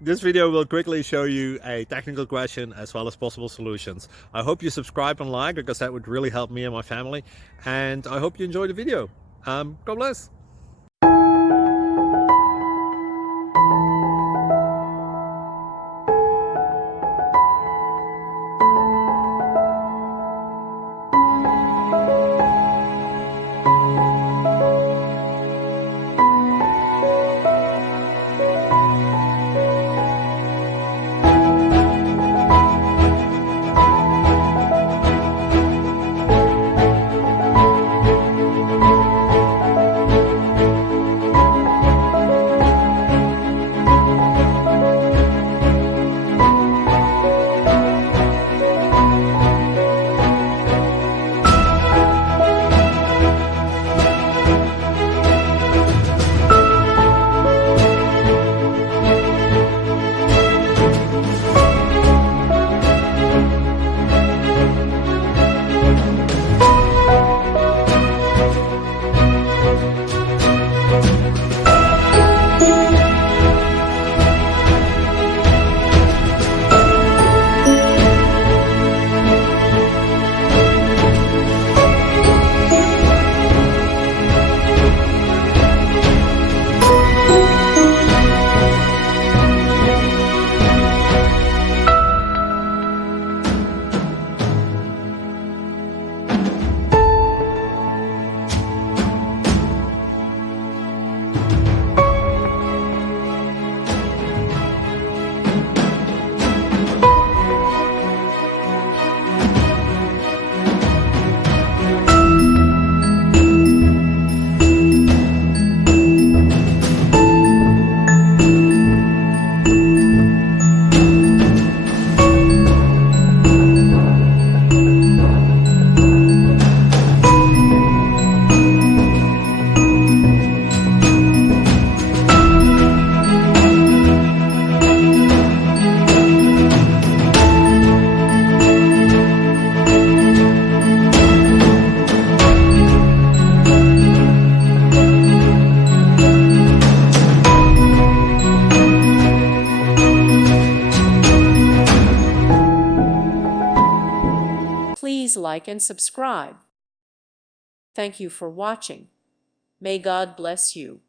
This video will quickly show you a technical question as well as possible solutions. I hope you subscribe and like, because that would really help me and my family. And I hope you enjoy the video. God bless. Please like and subscribe. Thank you for watching. May God bless you.